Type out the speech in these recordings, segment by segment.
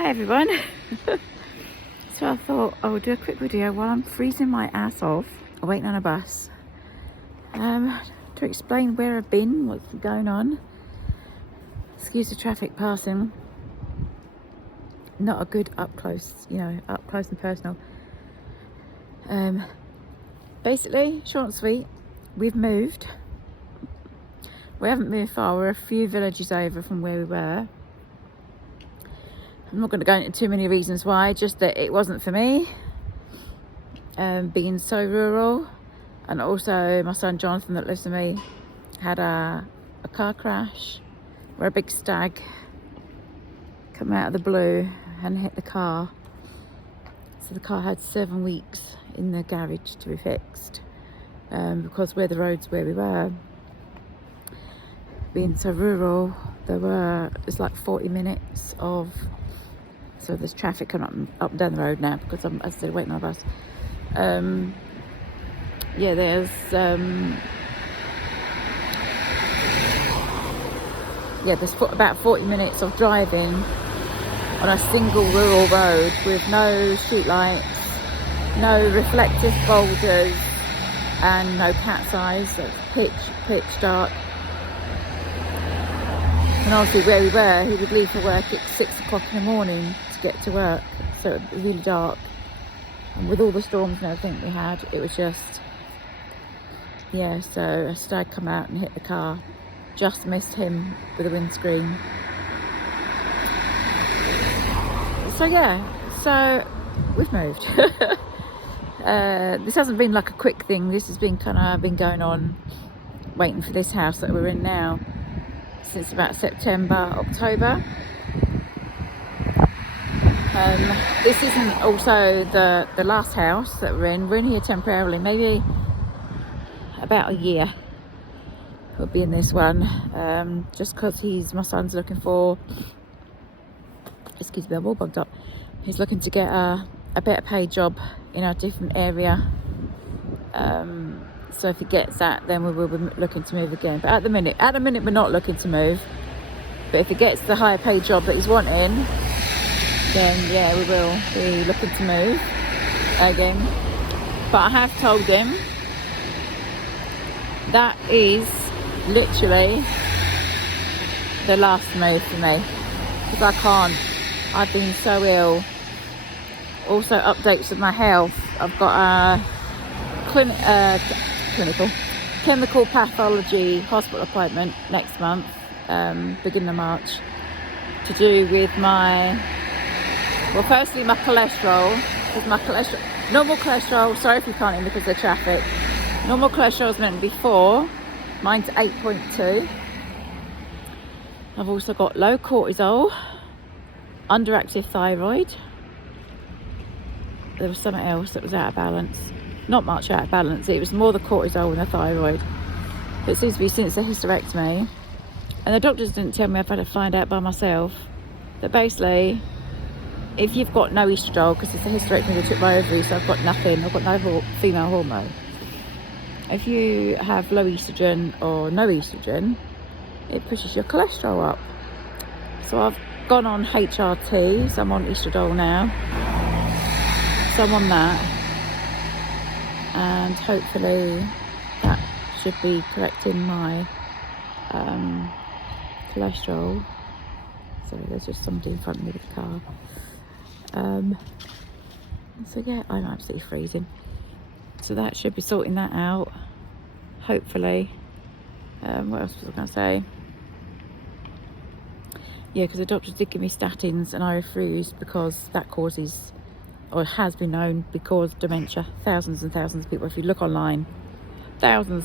Hi everyone. So I thought I'll do a quick video while I'm freezing my ass off waiting on a bus to explain where I've been, what's going on. Excuse the traffic passing. Not a good up close and personal. Basically, short and sweet, we've moved. We haven't moved far, we're a few villages over from where we were. I'm not going to go into too many reasons why, just that it wasn't for me, being so rural. And also my son Jonathan that lives with me had a car crash where a big stag come out of the blue and hit the car. So the car had 7 weeks in the garage to be fixed, because where the roads where we were, being so rural, it's like 40 minutes of, so there's traffic coming up and down the road now because I'm, as I said, waiting on a bus. There's about 40 minutes of driving on a single rural road with no street lights, no reflective boulders, and no cat's eyes. So it's pitch dark. And obviously where we were, he would leave for work at 6 o'clock in the morning to get to work, so it was really dark. And with all the storms and everything we had, it was just, so a stag come out and hit the car, just missed him with a windscreen. So we've moved. This hasn't been like a quick thing, this has been been going on, waiting for this house that we're in now, since about September, October. This isn't also the last house that we're in. We're in here temporarily, maybe about a year we'll be in this one, just because my son's looking for, excuse me, I'm all bugged up, he's looking to get a better paid job in a different area. So if he gets that, then we will be looking to move again. But at the minute we're not looking to move. But if he gets the higher paid job that he's wanting, then we will be looking to move again. But I have told him that is literally the last move for me, because I can't. I've been so ill. Also, updates of my health. I've got a chemical pathology hospital appointment next month, beginning of March, to do with firstly my cholesterol, because normal cholesterol, sorry if you can't hear me because of the traffic, normal cholesterol is meant to be 4, mine's 8.2. I've also got low cortisol, underactive thyroid. There was something else that was out of balance. Not much out of balance, it was more the cortisol and the thyroid. It seems to be since the hysterectomy. And the doctors didn't tell me, I've had to find out by myself, that basically, if you've got no estradiol, because it's a hysterectomy that took my ovaries, so I've got nothing, I've got no female hormone. If you have low estrogen or no estrogen, it pushes your cholesterol up. So I've gone on HRT, so I'm on estradiol now. So I'm on that. And hopefully that should be correcting my cholesterol. Sorry, there's just somebody in front of me with a car. I'm absolutely freezing. So that should be sorting that out, hopefully. What else was I going to say? Yeah, because the doctors did give me statins and I refused, because that causes, or has been known, because dementia. Thousands and thousands of people, if you look online, thousands,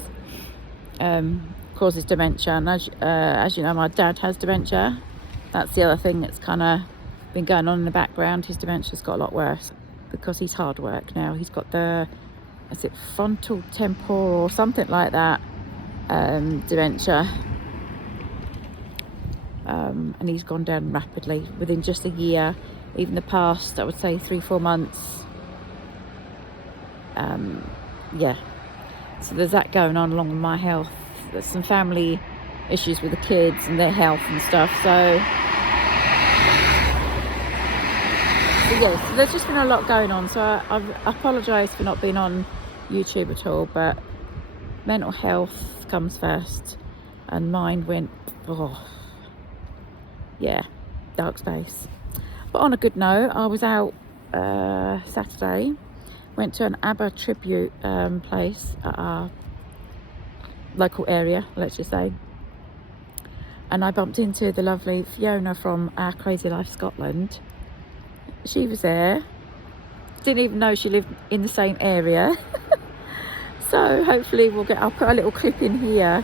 causes dementia. And as you know, my dad has dementia. That's the other thing that's been going on in the background. His dementia's got a lot worse because he's hard work now. He's got is it frontal temporal or something like that, dementia. And he's gone down rapidly within just a year. Even the past, I would say 3-4 months. So there's that going on along with my health. There's some family issues with the kids and their health and stuff. So yes, so there's just been a lot going on, so I apologise for not being on YouTube at all, but mental health comes first, and mine went, oh, yeah, dark space. But on a good note, I was out Saturday, went to an ABBA tribute place at our local area, let's just say, and I bumped into the lovely Fiona from Our Crazy Life Scotland. She was there. Didn't even know she lived in the same area. So hopefully I'll put a little clip in here.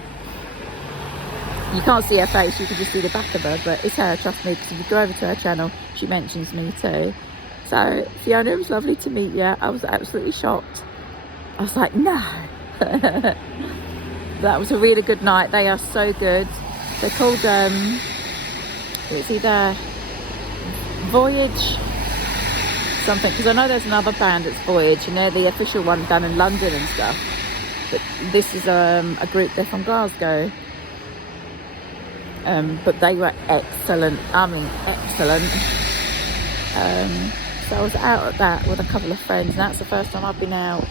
You can't see her face, you can just see the back of her, but it's her, trust me, because if you go over to her channel, she mentions me too. So Fiona, it was lovely to meet you. I was absolutely shocked. I was like, no. That was a really good night. They are so good. They're called, it's either Voyage something, because I know there's another band that's Voyage, and they're the official one down in London and stuff. But this is a group, they're from Glasgow. But they were excellent. I mean, excellent. So I was out at that with a couple of friends, and that's the first time I've been out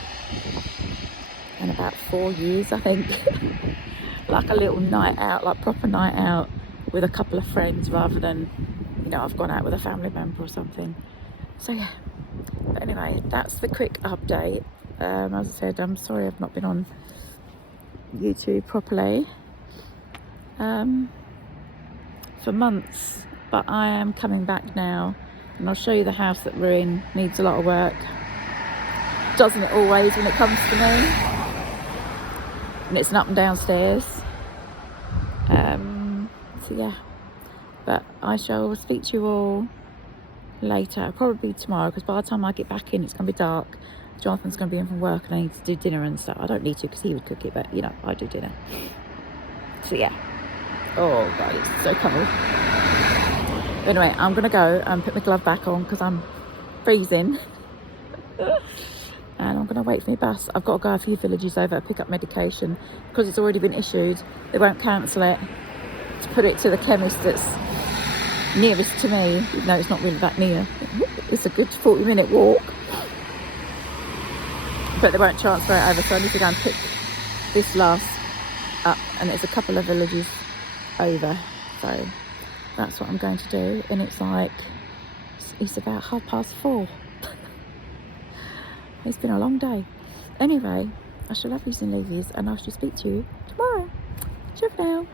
in about 4 years, I think. Like a little night out, like proper night out with a couple of friends, rather than, you know, I've gone out with a family member or something. So yeah, but anyway, that's the quick update. As I said, I'm sorry I've not been on YouTube properly for months, but I am coming back now, and I'll show you the house that we're in. Needs a lot of work, doesn't it always when it comes to me? And it's an up and down stairs. So yeah, but I shall speak to you all later, probably tomorrow, because by the time I get back in, it's going to be dark. Jonathan's going to be in from work, and I need to do dinner and stuff. I don't need to, because he would cook it, but you know, I do dinner. So yeah. Oh god, it's so cold. Anyway, I'm going to go and put my glove back on because I'm freezing. And I'm going to wait for my bus. I've got to go a few villages over to pick up medication because it's already been issued. They won't cancel it, to put it to the chemist that's nearest to me, even though it's not really that near. It's a good 40-minute walk, but they won't transfer it over, so I need to go and pick this last up, and it's a couple of villages over, so that's what I'm going to do. And it's like, it's about 4:30. It's been a long day. Anyway, I shall love yous and leave yous, and I shall speak to you tomorrow. Ciao for now.